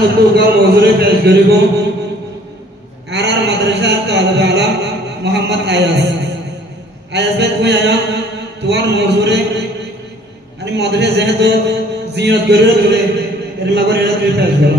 नुकुगा मौजूद पेश करेगो आरआर मदरसा तालिब आलम मोहम्मद आयस भाई कोई आया तुआर मौजूद आणि मदरसा जहे तो जियारत करेरो तुले एरमा को रेरा तुले पेश करो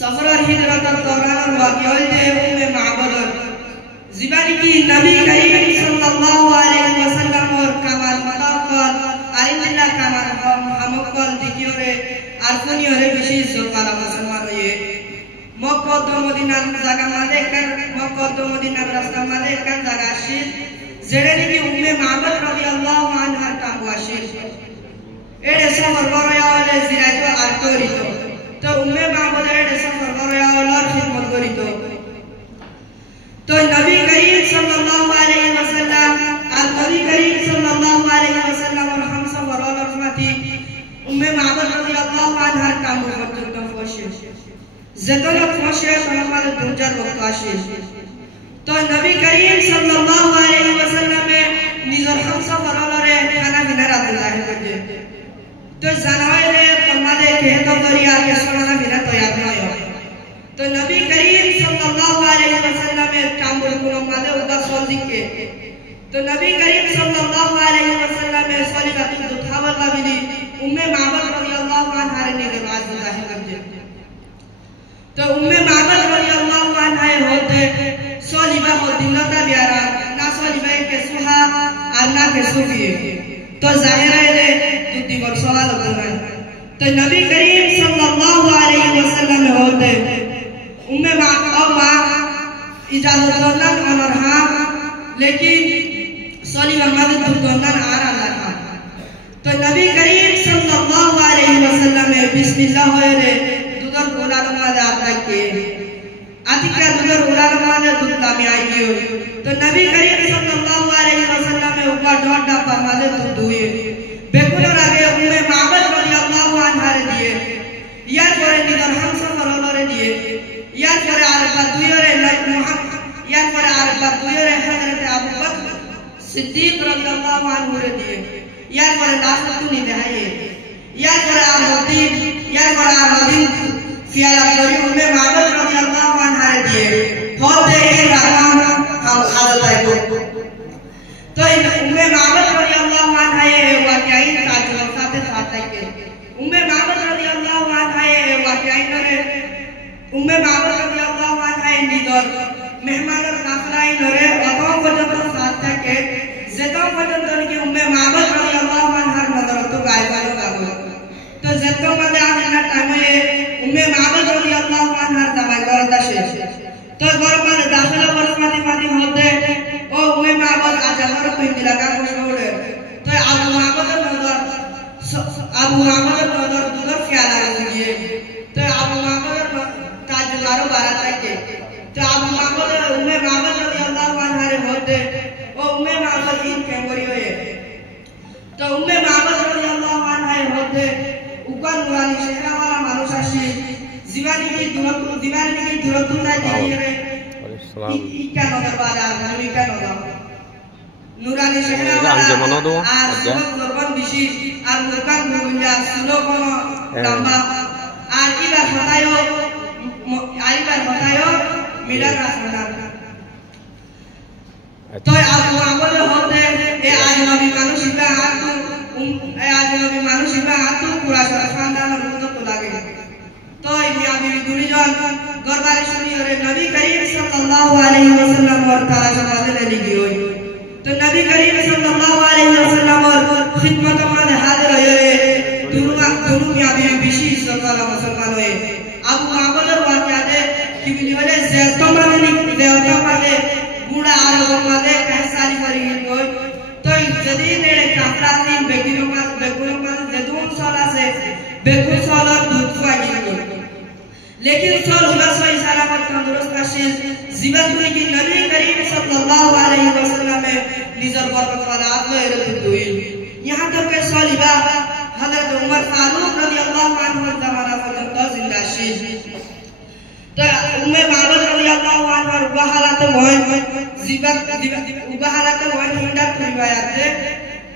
सफर और हिजरत के दौरान वाक़या उम्मे माबद ज़िबानी की नबी करीम सल्लल्लाहु अलैहि वसल्लम और कमाल मताकल आरिंदा कमाल हमकल दिकियोरे आरफुनियोरे विशेष जोकारा मुसलमान ये मक्का तो मदीना जागा मादे कर मक्का तो मदीना रास्ता मादे कर जागा शील जेड़े की उम्मे माबद रदियल्लाहु अन्हा तावाशिल एडे सफर बरोया वाले जिरातो आरतोरितो तो उम्मे माबदेर सफर करिया और खिदमत करितो तो नबी करीम सल्लल्लाहु अलैहि वसल्लम और नबी करीम सल्लल्लाहु अलैहि वसल्लम और हम सब और रहमती उम्मे माबद रदियल्लाहु अन्हा काम करतो तो फशे जतन फशे सलामत दुजर वकाशे तो नबी करीम सल्लल्लाहु अलैहि वसल्लम निजर हम सब और रे खाना बिना रात है तो जानवाले तुम्हारे कहतो दरिया के सोना बिना तैयार न हो तो नबी करीम सल्लल्लाहु अलैहि वसल्लम में कामुल कुनो मादे उदा सोल दिखे तो नबी करीम सल्लल्लाहु अलैहि वसल्लम में सोली का तुम दुखावल बाबिली उम्मे माबद रदियल्लाहु अन्हा ने नमाज जाहिर कर दे तो उम्मे माबद रदियल्लाहु अन्हा होते सोलीबा हो दिलता प्यारा ना सोलीबा के सुहा और ना के सुफिए तो जाहिर है दुती बर सवाल होता है तो नबी करीम सल्लल्लाहु अलैहि वसल्लम होते उम्मे मां इजाजत करना और हां लेकिन सली मोहम्मद दुर्गंधन आ रहा था तो नबी करीम सल्लल्लाहु अलैहि वसल्लम में बिस्मिल्लाह होए रे दुदर गोला नमाज आता के आतिका दुदर गोला नमाज दुदला में आई गयो तो नबी करीम सल्लल्लाहु अलैहि वसल्लम में ऊपर डॉट डा फरमाते दूध हुए बेकुलर आगे उम्मे माबद रदियल्लाहु अन्हा रे दिए यार करे निदर हम सब रे दिए यार करे आरफा दुयरे मोहम्मद यार करे आरफा दुयरे हजरत अबू बकर सिद्दीक रदियल्लाहु अन्हु रे दिए यार करे नासत नहीं दहाए यार करे आमदीन यार करे आमदीन फियाला करी उम्मे माबद रदियल्लाहु अन्हा रे दिए होते ही रहमान हम हालत को तो उम्मे माबद रदियल्लाहु अन्हा ये वाकई ताजुब साथ साथ के उम्मे माबद रदियल्लाहु अन्हा ये वाकई करे उम्मे माबद रदियल्लाहु अन्हा निदर मेहमानर काफलाई नरे अतो पर्यंत साथ के जेतो पर्यंत के उम्मे माबद रदियल्लाहु अन्हा नजर तो गायबानो गागो तो जेतो मदे आना टाइम ये उम्मे माबद रदियल्लाहु अन्हा दमाई करता शेष तो घर पर दाखला बरमाती माती होते ओ उम्मे माबद आजावर पिंदी लगा छोड़े तो अबू माबद नजर दुदर ख्याल आ गई तो अबू माबद ताजुलारो बारात के तो अबू माबद उम्मे माबद रदियल्लाहु अन्हा रे होते ओ उम्मे माबद इन केंगरी होए तो उम्मे माबद रदियल्लाहु अन्हा होते ऊपर नुरानी चेहरा वाला मानुष आशी जीवानी की दूरत्व ना दिए रे इक्का नजर बाजार इक्का नजर নুরানি চেহারা আর সুরবন বেশি আর মুরকান ভুগুঞ্জা সুরবন লম্বা আর ইবার হতায়ো মিলার রাসনা তো আবু আমল হতে এ আজনবী মানুষ ইবা হাতু পুরা খানদান রুদ তো লাগে তো মিয়া বিবি দুইজন গরবারে শুনি ওরে নবী করিম সাল্লাল্লাহু আলাইহি ওয়াসাল্লাম और तारा जमाने ले ली होई तो नबी करीम सल्लल्लाहु अलैहि वसल्लम और खिदमत में हाजिर हुए दोनों मियां बीवी बेशी इज्जत वाला मुसलमान हुए अब मामला वाकया है कि बोले ज़ेतो माने बूढ़ा आरो माने कैसाली करी कोई तो जदी नेड़े काफरातीन बेकुनो मान जदून साला से बेकुन साला दूध खुआई लेकिन सोल हुलस व सलामत तंदुरुस्त नशील जीवन की नबी करीम सल्लल्लाहु अलैहि वसल्लम में निजर बरकत वाला आत्मा हुई यहां तक के सोलिबा हजरत उमर फारूक रदियल्लाहु अन्हु जमाना फजत जिंदा शील तो उम्मे बाबर रदियल्लाहु अन्हु बहालत मोय जीवन बहालत मोय हिंदा रिवायत है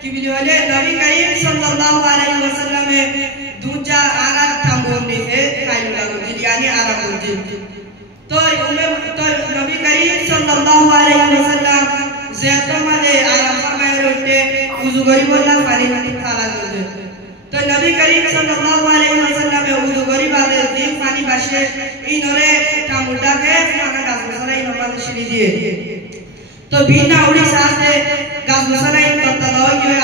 कि बोले नबी करीम सल्लल्लाहु अलैहि वसल्लम में दूजा आरा थांबोनी है खाइला यानी आरा बोलती तो नबी करीम सल्लल्लाहु अलैहि वसल्लम ज़ेतो माने आराम फरमाए रोटे वुजू करी बोला पानी में थाला जोते तो नबी करीम सल्लल्लाहु अलैहि वसल्लम में वुजू करी बादे दिन पानी बाशे इनरे टामुडा के माना गास मसला इन बात शिली दिए तो बिना उड़ी साथे गास मसला इन तत्तलो कि